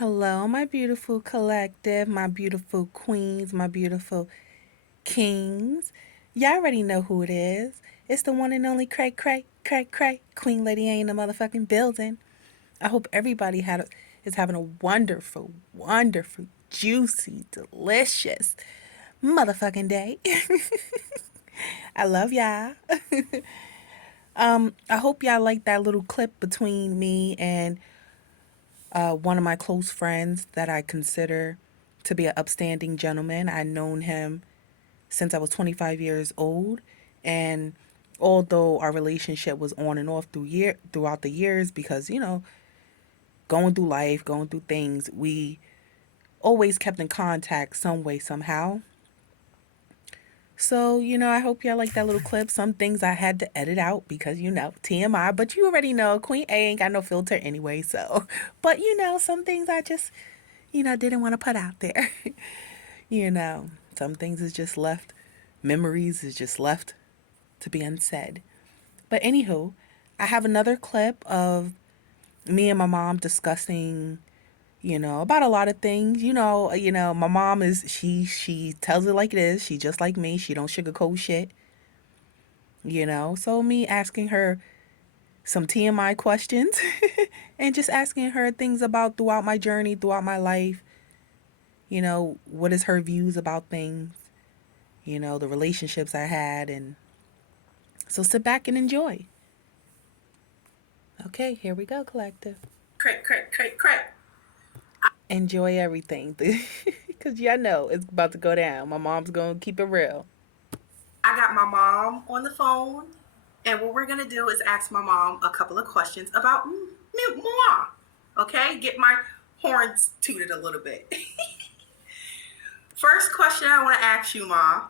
Hello, my beautiful collective, my beautiful queens, my beautiful kings. Y'all already know who it is. It's the one and only Cray Cray Cray Cray. Queen Lady A in the motherfucking building. I hope everybody is having a wonderful, wonderful, juicy, delicious motherfucking day. I love y'all. I hope y'all like that little clip between me and one of my close friends that I consider to be an upstanding gentleman. I've known him since I was 25 years old, and although our relationship was on and off throughout the years, because going through life, going through things, we always kept in contact some way somehow. So, I hope y'all like that little clip. Some things I had to edit out because, TMI, but you already know Queen A ain't got no filter anyway, so. But, some things I just, didn't want to put out there. Some things is just left, memories is just left to be unsaid. But, anywho, I have another clip of me and my mom discussing about a lot of things. My mom is she tells it like it is. She just like me. She don't sugarcoat shit. So me asking her some TMI questions and just asking her things about throughout my journey, throughout my life. What is her views about things, the relationships I had, and so sit back and enjoy. Okay, here we go, collective. Crack, crack, crack, crack. Enjoy everything because y'all know it's about to go down. My mom's gonna keep it real. I got my mom on the phone, and what we're gonna do is ask my mom a couple of questions about moi. Okay, get my horns tooted a little bit. First question I want to ask you, Ma.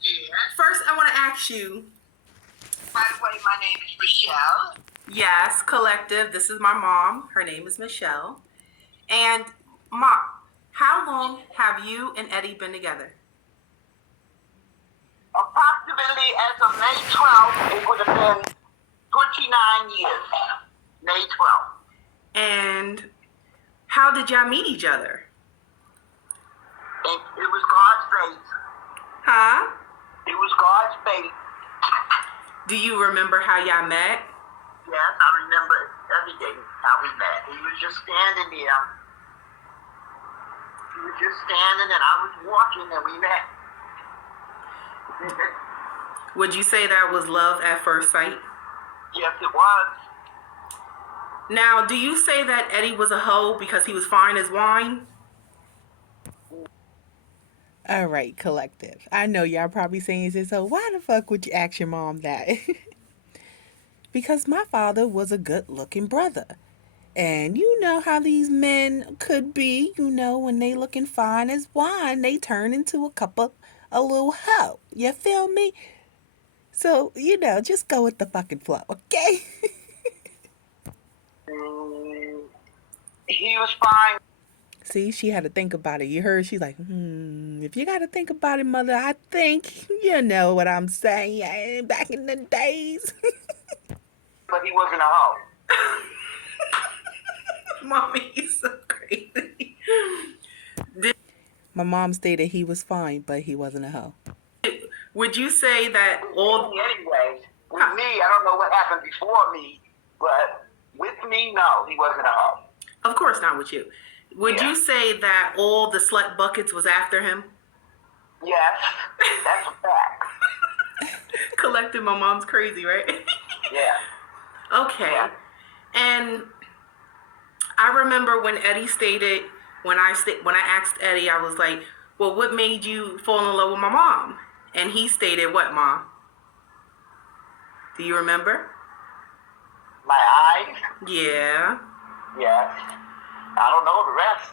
Yeah. First, I want to ask you. By the way, my name is Michelle. Yes, collective. This is my mom. Her name is Michelle. And Ma, how long have you and Eddie been together? Approximately as of May 12th, it would have been 29 years. May 12th. And how did y'all meet each other? It was God's fate. Huh? It was God's fate. Do you remember how y'all met? Yes, I remember everything, how we met. He was just standing there. He was just standing and I was walking and we met. Would you say that was love at first sight? Yes, it was. Now, do you say that Eddie was a hoe because he was fine as wine? All right, collective. I know y'all probably saying this, so why the fuck would you ask your mom that? Because my father was a good looking brother. And you know how these men could be, when they looking fine as wine, they turn into a little hoe. You feel me? So, just go with the fucking flow, okay? He was fine. See, she had to think about it. You heard? She's like, if you got to think about it, mother, I think you know what I'm saying. Back in the days. But he wasn't a hoe. Mommy, you're so crazy. My mom stated he was fine, but he wasn't a hoe. Would you say that all... Anyway, with me, I don't know what happened before me, but with me, no, he wasn't a hoe. Of course not with you. Would you say that all the slut buckets was after him? Yes, that's a fact. Collective, my mom's crazy, right? Yeah. Okay. Yeah. And I remember when Eddie stated, when I asked Eddie, I was like, well, what made you fall in love with my mom? And he stated what, Mom? Do you remember? My eyes? Yeah. Yes. I don't know the rest.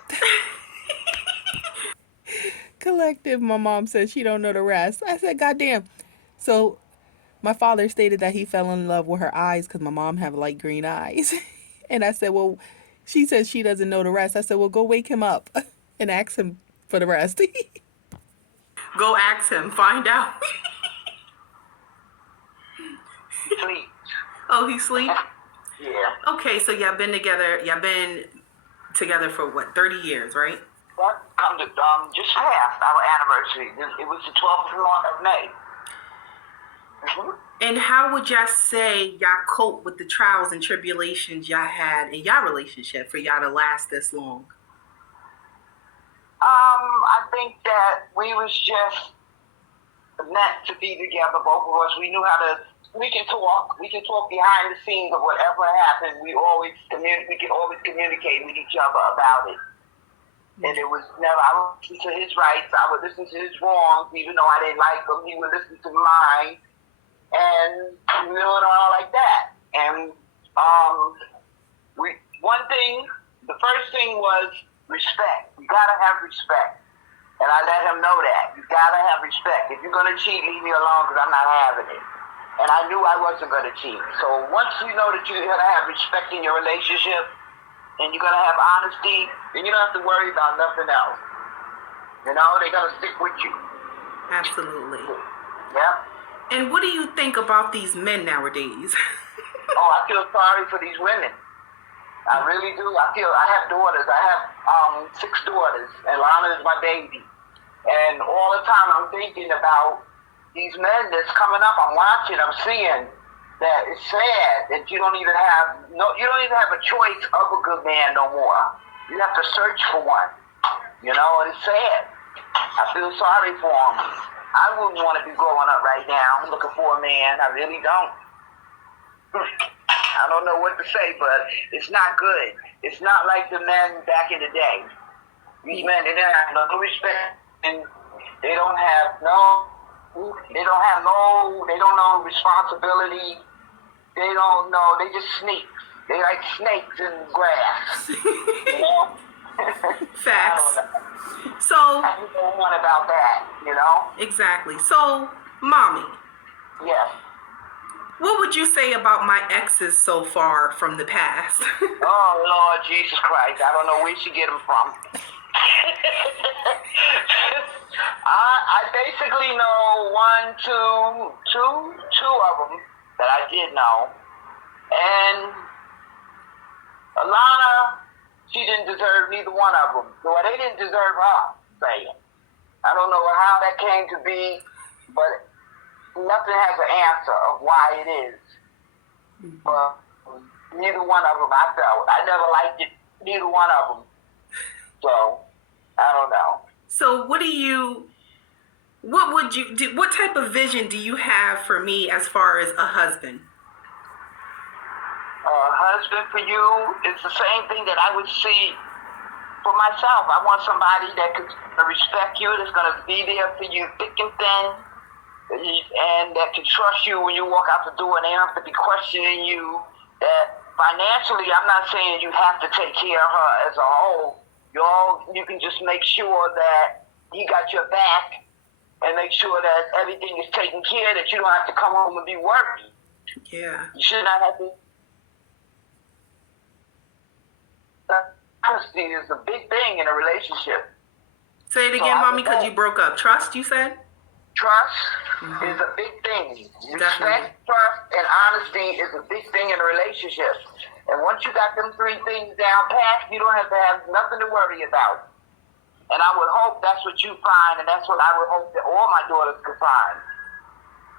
Collective, my mom said she don't know the rest. I said, goddamn. So my father stated that he fell in love with her eyes because my mom have light green eyes. And I said, well, she says she doesn't know the rest. I said, well, go wake him up and ask him for the rest. Go ask him. Find out. Sleep. Oh, he sleep? Yeah. Okay, so y'all been together. Y'all been together for what, 30 years, right? That come to just past our anniversary. It was the 12th of May. Mm-hmm. And how would y'all say y'all cope with the trials and tribulations y'all had in y'all relationship for y'all to last this long? I think that we was just meant to be together, both of us. We knew how to. We can talk. We can talk behind the scenes of whatever happened. We could always communicate with each other about it. And it was never. I would listen to his rights. I would listen to his wrongs, even though I didn't like them. He would listen to mine, and all like that. And the first thing was respect. You gotta have respect. And I let him know that. You gotta have respect. If you're gonna cheat, leave me alone because I'm not having it. And I knew I wasn't gonna cheat. So once you know that you're gonna have respect in your relationship and you're gonna have honesty, then you don't have to worry about nothing else. They're gonna stick with you. Absolutely. Yeah. And what do you think about these men nowadays? Oh, I feel sorry for these women. I really do. I have daughters. I have 6 daughters, and Lana is my baby. And all the time I'm thinking about these men that's coming up. I'm watching, I'm seeing that it's sad that you don't even have a choice of a good man no more. You have to search for one. And it's sad. I feel sorry for them. I wouldn't want to be growing up right now looking for a man. I really don't. I don't know what to say, but it's not good. It's not like the men back in the day. These men, they don't have no respect, and they don't know responsibility. They don't know. They just sneak. They like snakes in grass. Facts. So I don't want about that. Exactly. So, mommy. Yes. What would you say about my exes so far from the past? Oh, Lord Jesus Christ. I don't know where she get them from. I basically know two of them that I did know. And Alana, she didn't deserve neither one of them. Well, they didn't deserve her, saying. I don't know how that came to be, but nothing has an answer of why it is. But neither one of them I felt. I never liked it, neither one of them. So, I don't know. So what would you do? What type of vision do you have for me as far as a husband? A husband for you is the same thing that I would see for myself. I want somebody that could respect you, that's going to be there for you thick and thin, and that can trust you when you walk out the door, and they don't have to be questioning you. That financially, I'm not saying you have to take care of her as a whole. You can just make sure that he got your back and make sure that everything is taken care of, that you don't have to come home and be worried. Yeah. You should not have to. Honesty is a big thing in a relationship. Say it again, mommy, because you broke up. Trust, you said? Trust is a big thing. Respect, trust, and honesty is a big thing in a relationship. And once you got them 3 things down pat, you don't have to have nothing to worry about. And I would hope that's what you find, and that's what I would hope that all my daughters could find.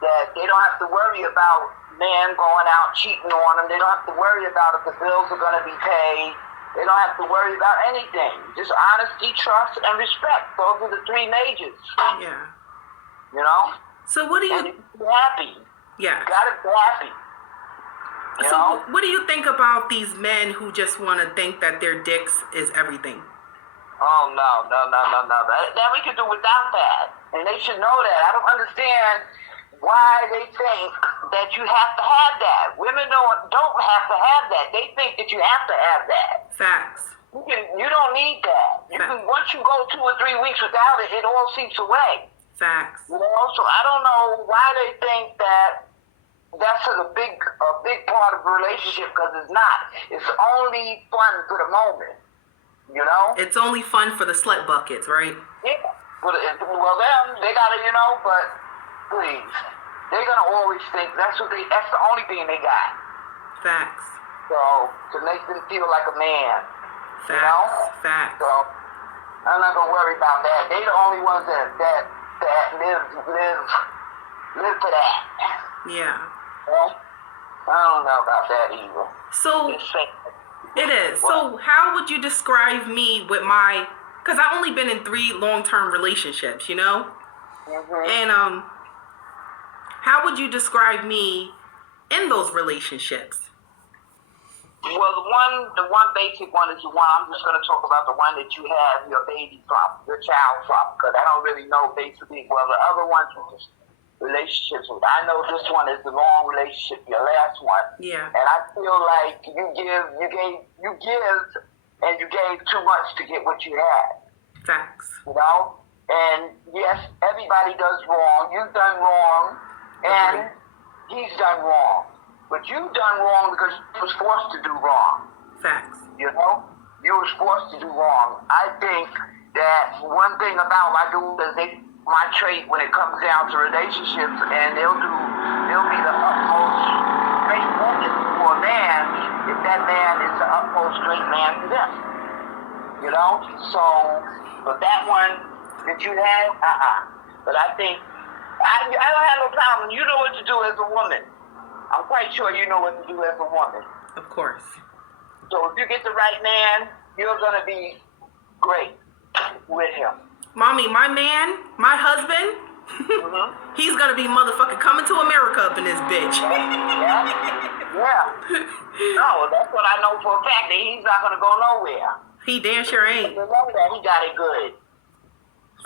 That they don't have to worry about men going out cheating on them. They don't have to worry about if the bills are going to be paid. They don't have to worry about anything. Just honesty, trust, and respect. Those are the 3 majors. Yeah. So what do you... And be happy. Yeah. You gotta be happy. So what do you think about these men who just want to think that their dicks is everything? Oh, no. That we could do without that. And they should know that. I don't understand why they think that you have to have that. Women don't have to have that. They think that you have to have that. Facts. You don't need that. Once you go 2 or 3 weeks without it, it all seeps away. Facts. So I don't know why they think that that's a big part of a relationship, because it's not. It's only fun for the moment. It's only fun for the slut buckets, right? Yeah. Well, them, they gotta, but please. They're gonna always think that's the only thing they got. Facts. So, to make them feel like a man. You know? Facts. So I'm not gonna worry about that. They the only ones that live for that. Yeah. Well, I don't know about that either. So It's fake. it is. What? So how would you describe me with my? Because I've only been in 3 long-term relationships, you know. Mm-hmm. And how would you describe me in those relationships? Well, the one basic one is the one I'm just going to talk about, the one that you have your baby from, your child from, because I don't really know basically. Well, the other ones are just relationships. I know this one is the long relationship, your last one. Yeah. And I feel like you gave, and you gave too much to get what you had. Facts. You know? And yes, everybody does wrong. You've done wrong, and he's done wrong. But you've done wrong because you was forced to do wrong. Facts. You know? You was forced to do wrong. I think that one thing about my dude is my trait when it comes down to relationships, and they'll be the utmost great woman for a man if that man is the utmost great man to them. You know? So, but that one that you had, But I think, I don't have no problem. You know what to do as a woman. I'm quite sure you know what to do as a woman. Of course. So if you get the right man, you're going to be great with him. Mommy, my man, my husband, he's going to be motherfucking coming to America up in this bitch. Yeah. No, that's what I know for a fact, that he's not going to go nowhere. He damn sure ain't. You know that he got it good.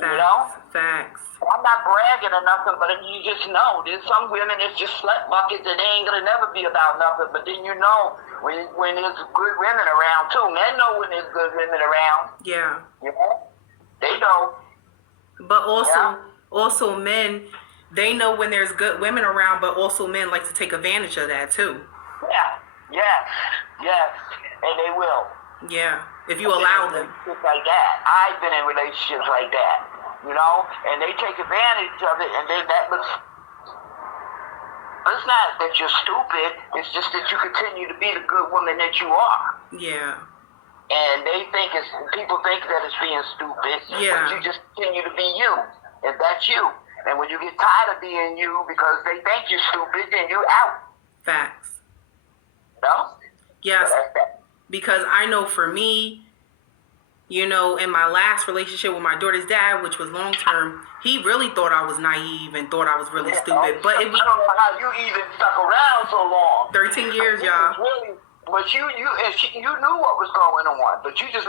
Facts. You know? Facts. I'm not bragging or nothing, but you just know there's some women that's just slut buckets and they ain't gonna never be about nothing. But then you know when there's good women around too. Men know when there's good women around. Yeah. You know? They know. But also men, they know when there's good women around, but also men like to take advantage of that too. Yeah. Yes. And they will. Yeah. If you allow them. Just like that. I've been in relationships like that. You know, and they take advantage of it, and then that looks. It's not that you're stupid. It's just that you continue to be the good woman that you are. Yeah. And people think that it's being stupid. Yeah. But you just continue to be you, and that's you. And when you get tired of being you because they think you're stupid, then you out. Facts. You know? Yes. So that's that. Because I know for me, you know, in my last relationship with my daughter's dad, which was long term, he really thought I was naive and thought I was really stupid. But it was, I don't know how you even stuck around so long. 13 years, y'all. Really, but you knew what was going on, but you just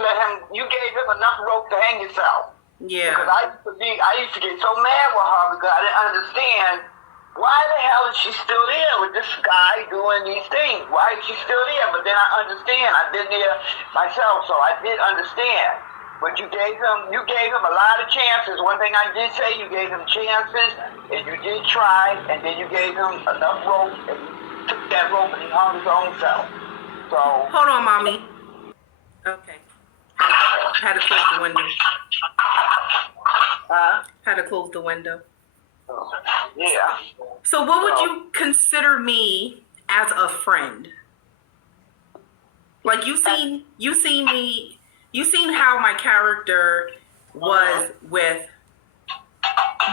you gave him enough rope to hang yourself. Yeah. Because I used to get so mad with her because I didn't understand why the hell is she still there with this guy doing these things? Why is she still there? But then I understand. I've been there myself, so I did understand. But you gave him a lot of chances. One thing I did say, you gave him chances, and you did try, and then you gave him enough rope, and he took that rope and he hung his own self. So hold on, mommy. Okay. Had to close the window. Had to close the window. Yeah. So what would you consider me as a friend? Like you seen how my character was with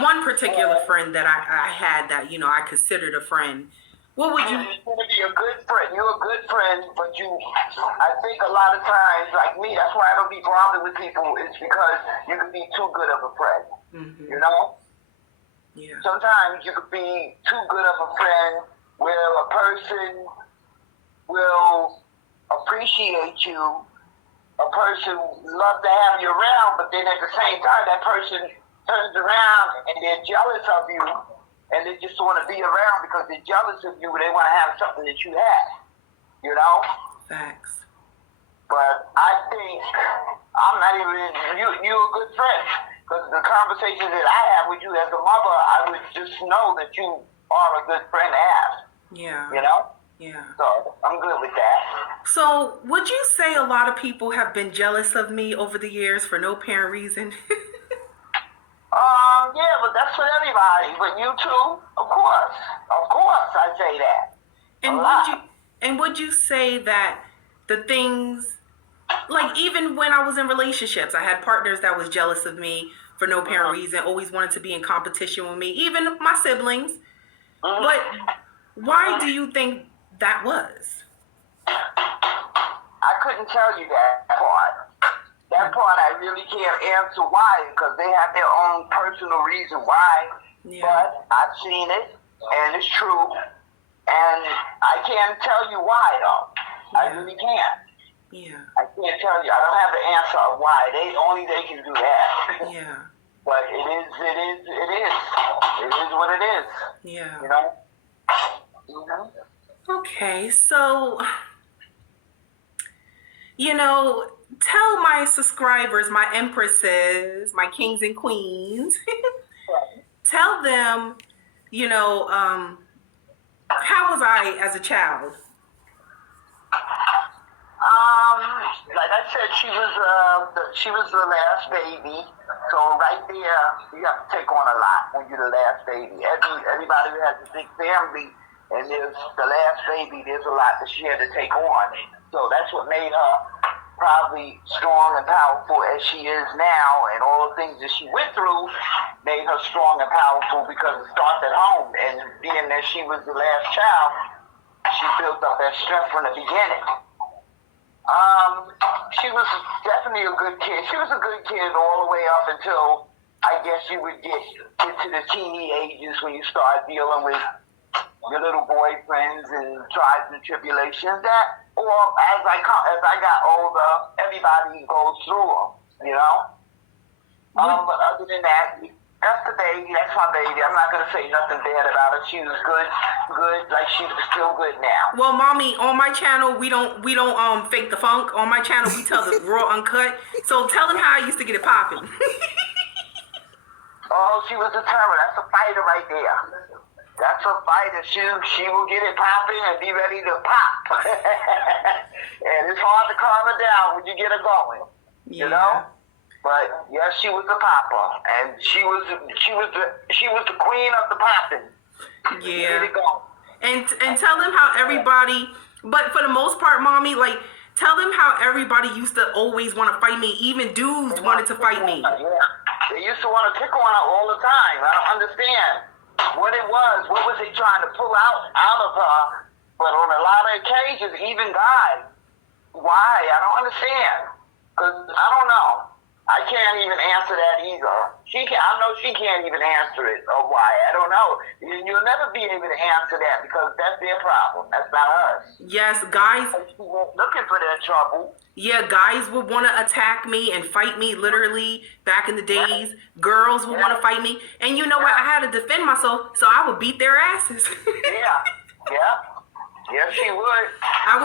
one particular friend that I had that, you know, I considered a friend. What would you? You're going to be a good friend. You're a good friend, but I think a lot of times, like me, that's why I don't be bothered with people. It's because you can be too good of a friend. Mm-hmm. You know? Yeah. Sometimes you could be too good of a friend where a person will appreciate you, a person love to have you around, but then at the same time that person turns around and they're jealous of you and they just want to be around because they're jealous of you and they want to have something that you have, you know? Facts. But I think I'm not even, you're a good friend. Because the conversations that I have with you as a mother, I would just know that you are a good friend to have. Yeah. You know? Yeah. So I'm good with that. So would you say a lot of people have been jealous of me over the years for no apparent reason? Yeah, but that's for everybody. But you too, of course. Of course I say that. And would you say that the things like even when I was in relationships, I had partners that was jealous of me for no apparent Mm-hmm. reason, always wanted to be in competition with me, even my siblings. But Mm-hmm. why do you think that was? I couldn't tell you that part. That part I really can't answer why, because they have their own personal reason why. Yeah. But I've seen it, and it's true. And I can't tell you why, though. Yeah. I really can't. Yeah. I can't tell you. I don't have the answer of why. They can do that. Yeah. But it is what it is. Yeah. You know? Mm-hmm. Okay, so tell my subscribers, my empresses, my kings and queens, tell them, how was I as a child? Like I said, she was the last baby. So right there, you have to take on a lot when you're the last baby. Everybody who has a big family and there's the last baby, there's a lot that she had to take on. So that's what made her probably strong and powerful as she is now, and all the things that she went through made her strong and powerful because it starts at home. And being that she was the last child, she built up that strength from the beginning. She was definitely a good kid. She was a good kid all the way up until I guess you would get to the teeny ages when you start dealing with your little boyfriends and trials and tribulations. That, or as I got older, everybody goes through them, But other than that, that's the baby. That's my baby. I'm not gonna say nothing bad about her. She was good. Like she's still good now. Well, mommy, on my channel we don't fake the funk. On my channel we tell the raw uncut. So tell them how I used to get it popping. Oh, she was a terror. That's a fighter right there. That's a fighter. She will get it popping and be ready to pop. And it's hard to calm her down when you get her going. Yeah. But yes, she was the popper, and she was the queen of the popping. Yeah. Get it going. And tell them how everybody, but for the most part, mommy, like tell them how everybody used to always want to fight me. Even dudes wanted to fight me. Yeah. They used to want to pick on her all the time. I don't understand what it was. What was they trying to pull out of her? But on a lot of occasions, even guys, why? I don't understand. Because I don't know. I can't even answer that either. I know she can't even answer it or why. I don't know. You'll never be able to answer that because that's their problem. That's not us. Yes, guys. Looking for their trouble. Yeah, guys would want to attack me and fight me literally back in the days. Girls would want to fight me. And you know what? I had to defend myself, so I would beat their asses. Yeah. Yes, she would. I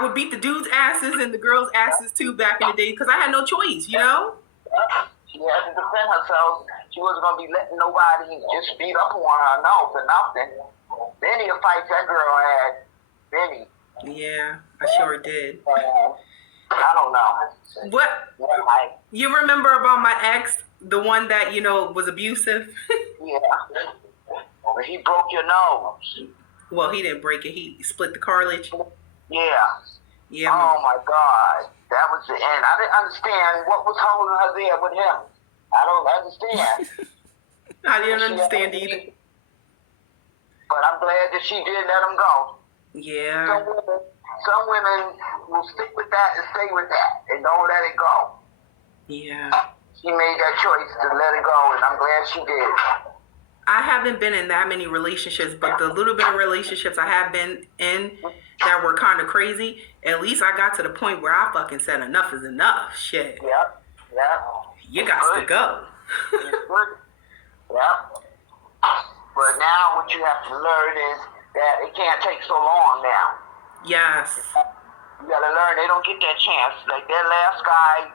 would beat the dudes' asses and the girls' asses too back in the day because I had no choice, She had to defend herself. She wasn't going to be letting nobody just beat up on her, no, for nothing. Many a fights that girl had. Many. Yeah, I sure did. I don't know. What? You remember about my ex, the one that, was abusive? Yeah. He broke your nose. Well, he didn't break it. He split the cartilage. Yeah. Yeah. Oh my God. That was the end. I didn't understand what was holding her there with him. I don't understand. I didn't understand either. But I'm glad that she did let him go. Yeah. Some women will stick with that and stay with that and don't let it go. Yeah. She made that choice to let it go, and I'm glad she did. I haven't been in that many relationships, but the little bit of relationships I have been in that were kind of crazy, at least I got to the point where I fucking said enough is enough. Shit. Yep. You got to go. Yep. But now what you have to learn is that it can't take so long now. Yes. You gotta learn they don't get that chance. Like that last guy,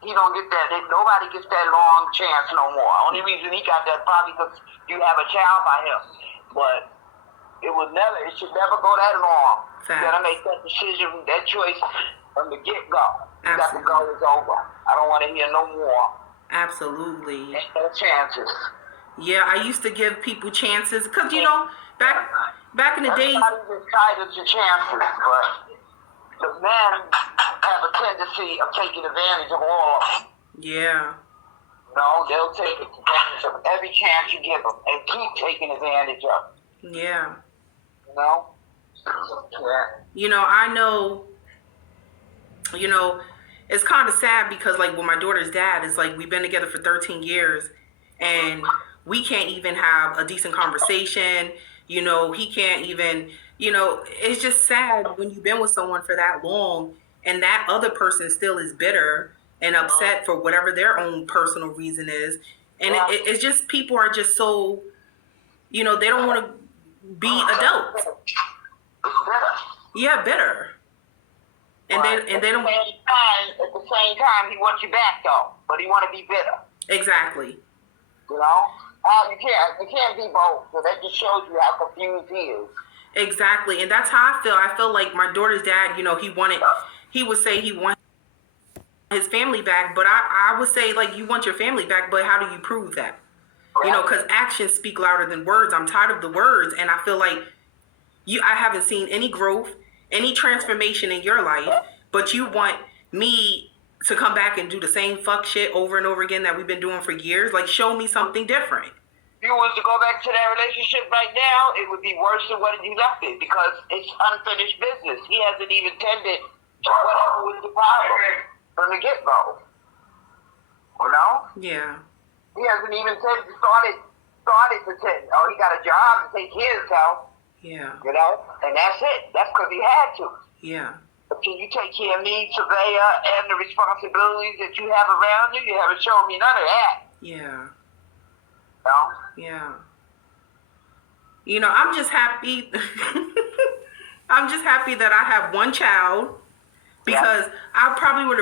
he don't get that. Nobody gets that long chance no more. Only reason he got that probably because you have a child by him. But it should never go that long. Fact. You gotta make that decision, that choice from the get-go. You got to Absolutely. go, it's over. I don't want to hear no more. Absolutely. Ain't no chances. Yeah, I used to give people chances because, back in the days. Everybody's entitled to chances, but the men have a tendency of taking advantage of all of them. Yeah. No, they'll take advantage of every chance you give them and keep taking advantage of them. Yeah. You know? Yeah. I know, it's kind of sad because, like, with my daughter's dad, it's like we've been together for 13 years and we can't even have a decent conversation. He can't even, it's just sad when you've been with someone for that long and that other person still is bitter and upset for whatever their own personal reason is. And it's just, people are just so, they don't want to be adults. Yeah, bitter. And they don't. At the same time, he wants you back though, but he want to be bitter. Exactly. You can't be both. So that just shows you how confused he is. Exactly, and that's how I feel. I feel like my daughter's dad. He would say he wants his family back, but I would say, like, you want your family back, but how do you prove that? Because actions speak louder than words. I'm tired of the words, and I feel like I haven't seen any growth, any transformation in your life, but you want me to come back and do the same fuck shit over and over again that we've been doing for years. Like, show me something different. If you was to go back to that relationship right now, it would be worse than what you left it because it's unfinished business. He hasn't even tended to whatever was the problem from the get-go. Yeah. He hasn't even started to tend. Oh, he got a job to take care of himself. Yeah. And that's it. That's because he had to. Yeah. But can you take care of me, surveyor, and the responsibilities that you have around you? You haven't shown me none of that. Yeah. No? Yeah. I'm just happy. I'm just happy that I have one child because I probably would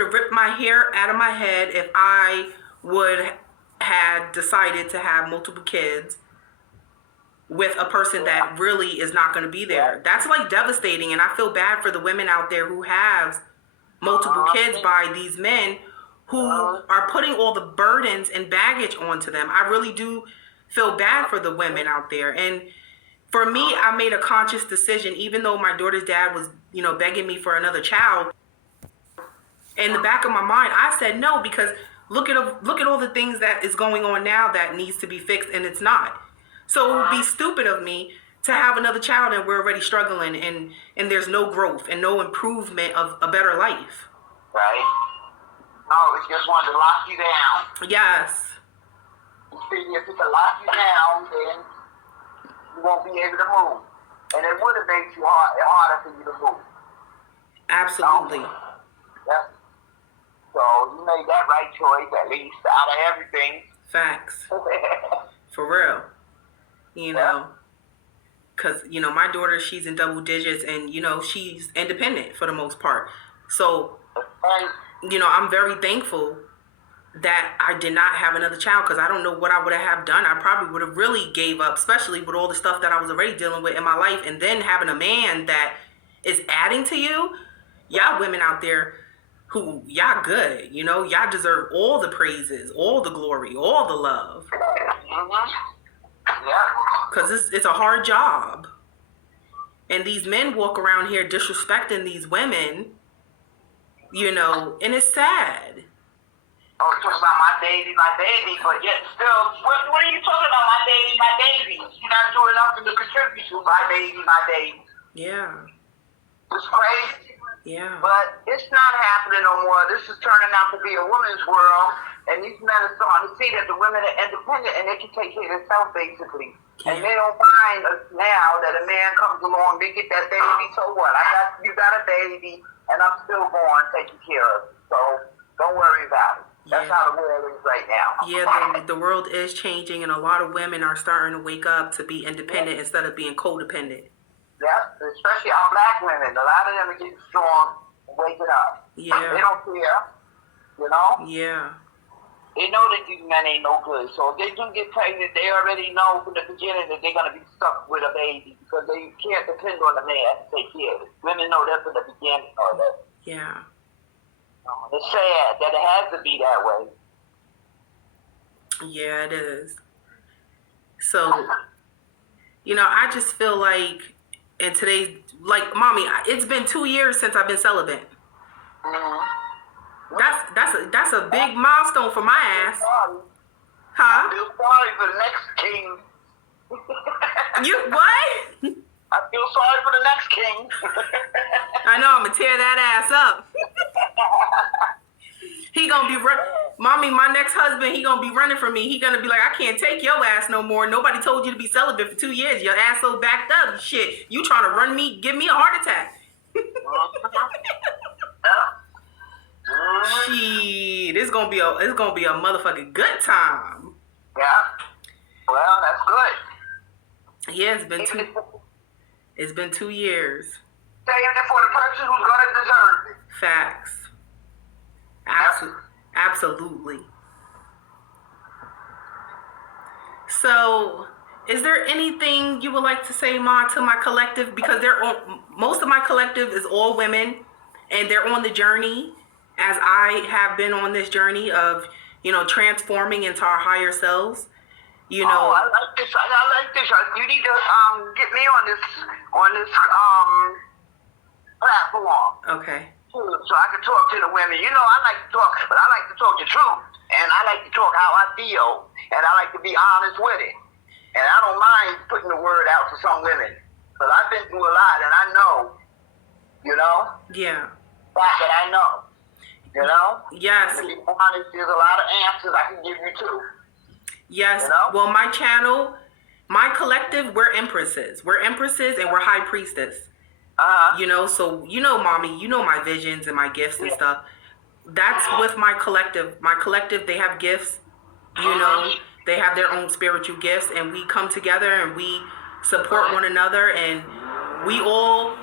have ripped my hair out of my head if I would had decided to have multiple kids with a person that really is not going to be there. That's like devastating, and I feel bad for the women out there who have multiple kids by these men who are putting all the burdens and baggage onto them. I really do feel bad for the women out there. And for me, I made a conscious decision, even though my daughter's dad was, begging me for another child. In the back of my mind, I said no, because look at all the things that is going on now that needs to be fixed, and it's not. So it would be stupid of me to have another child and we're already struggling and there's no growth and no improvement of a better life. Right? No, it's just wanted to lock you down. Yes. See, if it can lock you down, then you won't be able to move. And it would have made you harder for you to move. Absolutely. Yeah. So you made that right choice, at least, out of everything. Facts. For real. Because, my daughter, she's in double digits and, she's independent for the most part. So, I'm very thankful that I did not have another child, because I don't know what I would have done. I probably would have really gave up, especially with all the stuff that I was already dealing with in my life. And then having a man that is adding to you. Y'all women out there who, y'all good, y'all deserve all the praises, all the glory, all the love. Because it's a hard job. And these men walk around here disrespecting these women, and it's sad. Oh, talking about my baby, but yet still, what are you talking about, my baby? You're not doing nothing to contribute to my baby. Yeah. It's crazy. Yeah. But it's not happening no more. This is turning out to be a woman's world, and these men are starting to see that the women are independent and they can take care of themselves, basically. Yeah. And they don't mind now that a man comes along, they get that baby, so what? You got a baby, and I'm still born, taking care of it. So don't worry about it. That's how the world is right now. Yeah, the world is changing, and a lot of women are starting to wake up to be independent instead of being codependent. Yeah, especially our black women. A lot of them are getting strong and waking up. Yeah. They don't care, Yeah. They know that these men ain't no good. So if they do get pregnant, they already know from the beginning that they're going to be stuck with a baby because they can't depend on the man to take care of it. Women know that from the beginning. Yeah. It's sad that it has to be that way. Yeah, it is. So, I just feel like and today's like, mommy, it's been 2 years since I've been celibate. Mm-hmm. That's a big milestone for my ass. I Huh? feel sorry for the next king. You what? I feel sorry for the next king. I know, I'm gonna tear that ass up. He gonna be mommy, my next husband, he gonna be running from me. He gonna be like, I can't take your ass no more. Nobody told you to be celibate for 2 years. Your ass so backed up. Shit, you trying to run me, give me a heart attack. Shit, it's gonna be a motherfucking good time. Yeah. Well, that's good. Yeah, it's been 2 years. Saving it for the person who's gonna deserve it. Facts. Absolutely. So, is there anything you would like to say, Ma, to my collective? Because most of my collective is all women, and they're on the journey, as I have been on this journey of, transforming into our higher selves. Oh, I like this. You need to get me on this platform. Okay. So I can talk to the women. I like to talk, but I like to talk the truth. And I like to talk how I feel. And I like to be honest with it. And I don't mind putting the word out to some women. Because I've been through a lot and I know, Yeah. that I know. Yes. To be honest, there's a lot of answers I can give you too. Yes. Well, my channel, my collective, we're empresses. We're empresses and we're high priestess. So mommy, my visions and my gifts and stuff. That's with my collective. My collective, they have gifts. They have their own spiritual gifts, and we come together and we support one another, and we all,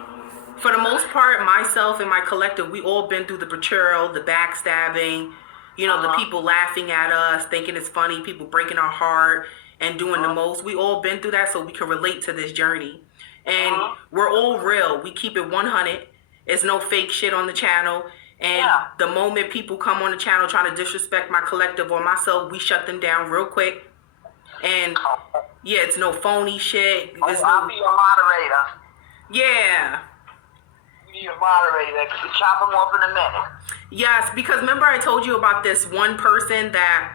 for the most part, myself and my collective, we all been through the betrayal, the backstabbing, the people laughing at us, thinking it's funny, people breaking our heart and doing the most. We all been through that, so we can relate to this journey. And we're all real. We keep it 100. There's no fake shit on the channel. And the moment people come on the channel trying to disrespect my collective or myself, we shut them down real quick. And yeah, it's no phony shit. I'll be your moderator. Yeah. Be your moderator. You chop them off in a minute. Yes, because remember I told you about this one person that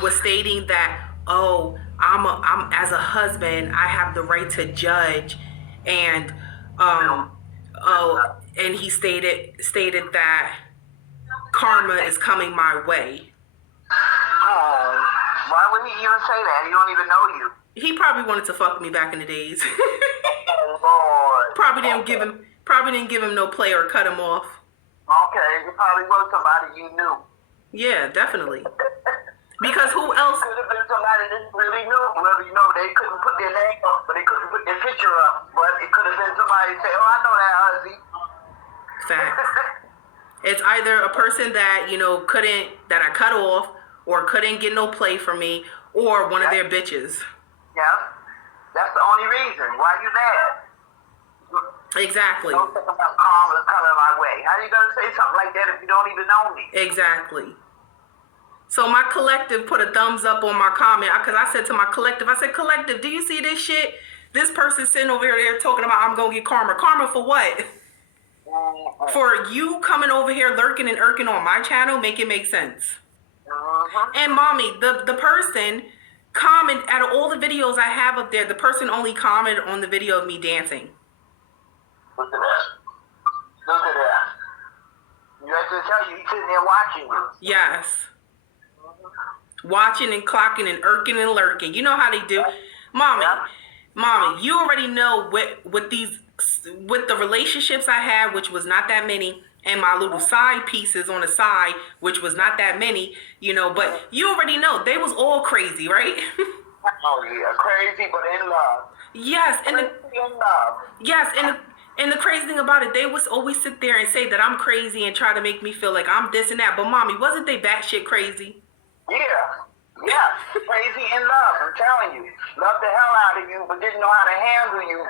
was stating that, I'm as a husband, I have the right to judge, and and he stated that karma is coming my way. Oh, why would he even say that? He don't even know you. He probably wanted to fuck me back in the days. Oh Lord. Probably didn't give him no play or cut him off. Okay, it probably was somebody you knew. Yeah, definitely. Because who else? Could have been somebody that really knew. Well, they couldn't put their name up, but they couldn't put their picture up. But it could have been somebody say, "Oh, I know that husband." Facts. It's either a person that that I cut off, or couldn't get no play from me, or one of their bitches. Yeah, that's the only reason why you mad. Exactly. Don't think about karma coming my way. How you gonna say something like that if you don't even know me? Exactly. So my collective put a thumbs up on my comment, because I said to my collective, collective, do you see this shit? This person sitting over there talking about I'm going to get karma. Karma for what? For you coming over here lurking and irking on my channel? Make it make sense. And mommy, the person comment, out of all the videos I have up there, the person only commented on the video of me dancing. Look at that. Look at that. You have to tell you, he's sitting there watching you. Yes. Watching and clocking and irking and lurking. You know how they do. Mommy, you already know with the relationships I had, which was not that many, and my little side pieces on the side, which was not that many, but you already know they was all crazy, right? Oh yeah, crazy but in love. Yes, and in love. Yes, and the crazy thing about it, they would always sit there and say that I'm crazy and try to make me feel like I'm this and that. But mommy, wasn't they batshit crazy? Yeah, crazy in love, I'm telling you. Loved the hell out of you, but didn't know how to handle you.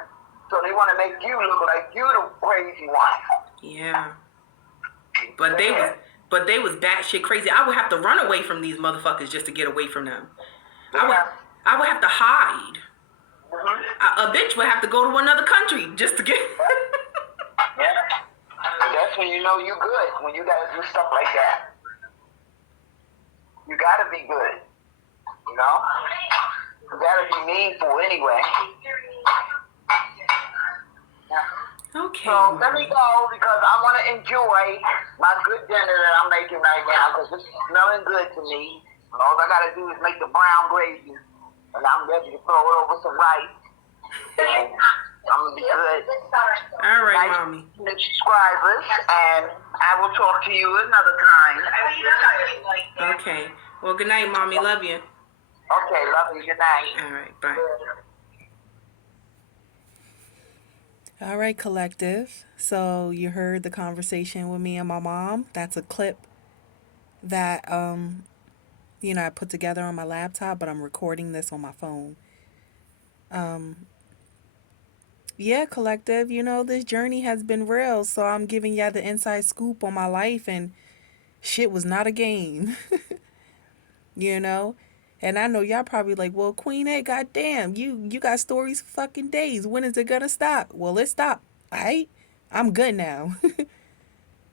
So they want to make you look like you the crazy one. Yeah. But they was batshit crazy. I would have to run away from these motherfuckers just to get away from them. I would have to hide. A bitch would have to go to another country just to get. Yeah. That's when you know you good, when you gotta do stuff like that. You gotta be good. You know? You gotta be meaningful anyway. Yeah. Okay. So let me go because I want to enjoy my good dinner that I'm making right now because it's smelling good to me. All I gotta do is make the brown gravy, and I'm ready to throw it over some rice. And I'm gonna be good. All right, Nice mommy. subscribers, and I will talk to you another time. Okay. Well, good night, mommy. Love you. Okay, love you. Good night. All right. Bye. All right, collective. So you heard the conversation with me and my mom. That's a clip that I put together on my laptop, but I'm recording this on my phone. Yeah, collective, this journey has been real, so I'm giving y'all the inside scoop on my life, and shit was not a game. you know? And I know y'all probably like, well, Queen A, goddamn, you got stories for fucking days. When is it gonna stop? Well, it stopped. Alright? I'm good now.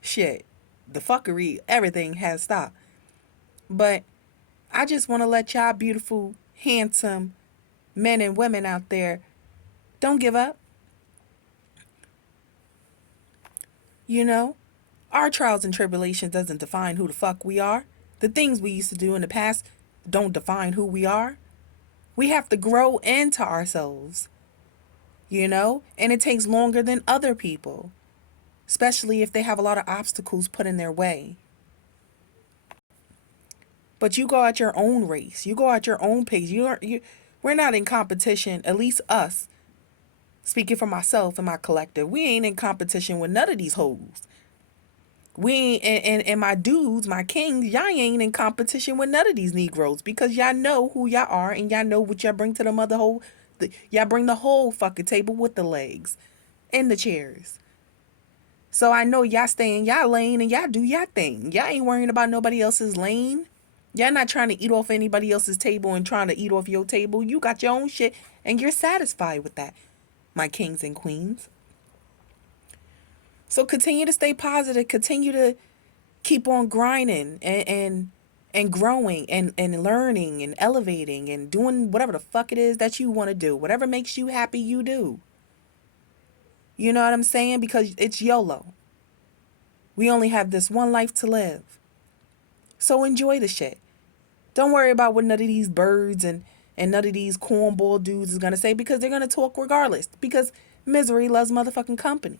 Shit. The fuckery, everything has stopped. But I just want to let y'all beautiful, handsome men and women out there, don't give up. You know? Our trials and tribulations doesn't define who the fuck we are. The things we used to do in the past don't define who we are. We have to grow into ourselves, and it takes longer than other people, especially if they have a lot of obstacles put in their way. But you go at your own race. You go at your own pace. We're not in competition, at least us. Speaking for myself and my collective, we ain't in competition with none of these hoes. We ain't, and my dudes, my kings, y'all ain't in competition with none of these Negroes because y'all know who y'all are and y'all know what y'all bring to the mother whole. Y'all bring the whole fucking table with the legs and the chairs. So I know y'all stay in y'all lane and y'all do y'all thing. Y'all ain't worrying about nobody else's lane. Y'all not trying to eat off anybody else's table and trying to eat off your table. You got your own shit and you're satisfied with that, my kings and queens. So continue to stay positive. Continue to keep on grinding and growing and learning and elevating and doing whatever the fuck it is that you want to do. Whatever makes you happy, you do. You know what I'm saying? Because it's YOLO. We only have this one life to live. So enjoy the shit. Don't worry about what none of these birds and none of these cornball dudes is going to say because they're going to talk regardless. Because misery loves motherfucking company.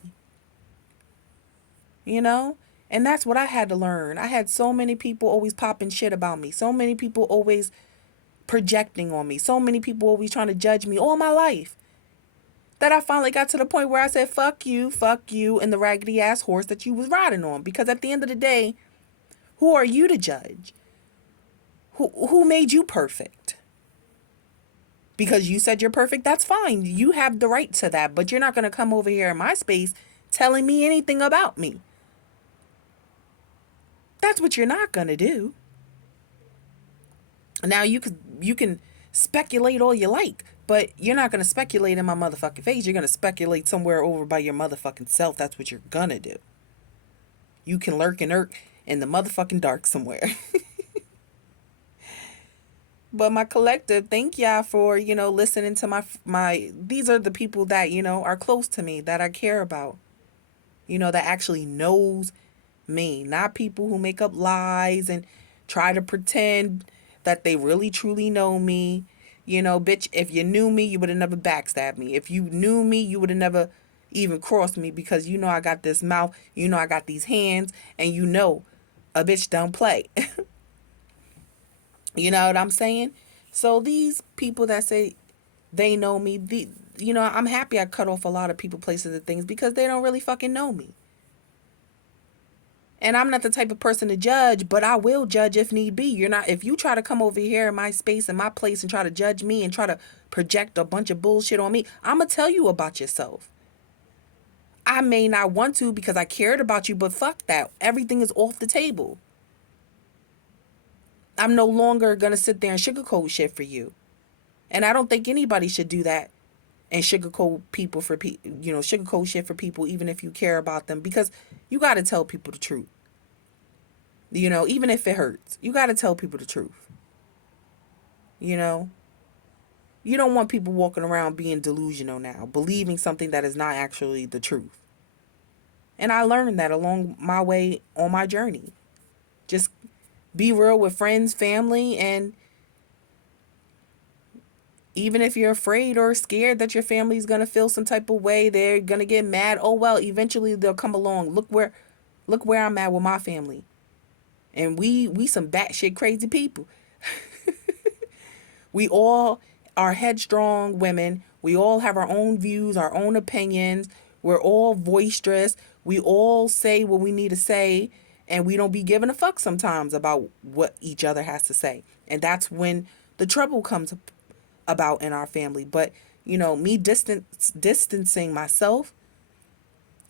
You know? And that's what I had to learn. I had so many people always popping shit about me. So many people always projecting on me. So many people always trying to judge me all my life. That I finally got to the point where I said, fuck you, and the raggedy ass horse that you was riding on. Because at the end of the day, who are you to judge? Who made you perfect? Because you said you're perfect, that's fine. You have the right to that. But you're not going to come over here in my space telling me anything about me. That's what you're not going to do. Now you can speculate all you like, but you're not going to speculate in my motherfucking face. You're going to speculate somewhere over by your motherfucking self. That's what you're going to do. You can lurk and irk in the motherfucking dark somewhere. But my collective, thank y'all for, listening to my these are the people that, are close to me, that I care about. That actually knows me, not people who make up lies and try to pretend that they really truly know me. Bitch, if you knew me, you would have never backstabbed me. If you knew me, you would have never even crossed me because I got this mouth, I got these hands, and a bitch don't play. You know what I'm saying? So these people that say they know me, I'm happy I cut off a lot of people, places, and things because they don't really fucking know me. And I'm not the type of person to judge, but I will judge if need be. If you try to come over here in my space, in my place, and try to judge me and try to project a bunch of bullshit on me, I'm going to tell you about yourself. I may not want to because I cared about you, but fuck that. Everything is off the table. I'm no longer going to sit there and sugarcoat shit for you. And I don't think anybody should do that and sugarcoat people for sugarcoat shit for people, even if you care about them, because you got to tell people the truth. Even if it hurts, you got to tell people the truth. You know, you don't want people walking around being delusional now, believing something that is not actually the truth. And I learned that along my way on my journey. Just be real with friends, family, and even if you're afraid or scared that your family's going to feel some type of way, they're going to get mad. Oh well, eventually they'll come along. Look where I'm at with my family. And we some batshit crazy people. We all are headstrong women. We all have our own views, our own opinions. We're all boisterous. We all say what we need to say, and we don't be giving a fuck sometimes about what each other has to say. And that's when the trouble comes about in our family. But, me distancing myself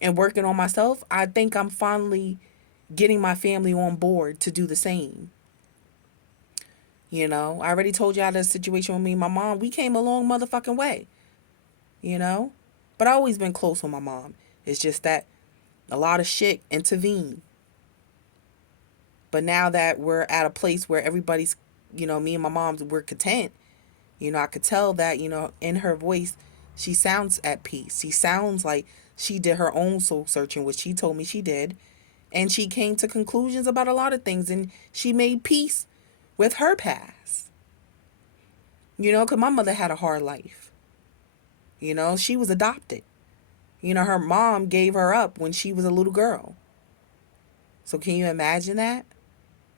and working on myself, I think I'm finally getting my family on board to do the same. I already told y'all the situation with me and my mom. We came a long motherfucking way, you know? But I always been close with my mom. It's just that a lot of shit intervened. But now that we're at a place where everybody's, me and my mom, we're content, I could tell that, in her voice, she sounds at peace. She sounds like she did her own soul searching, which she told me she did. And she came to conclusions about a lot of things. And she made peace with her past. Because my mother had a hard life. She was adopted. Her mom gave her up when she was a little girl. So can you imagine that?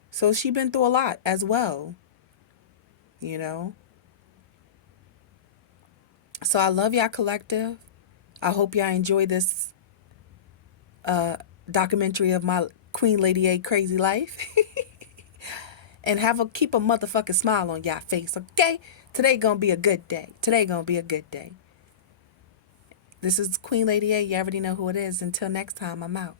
So she been through a lot as well. You know? So I love y'all collective. I hope y'all enjoy this documentary of my Queen Lady A crazy life. And keep a motherfucking smile on y'all face, okay? Today gonna be a good day. Today gonna be a good day. This is Queen Lady A. You already know who it is. Until next time, I'm out.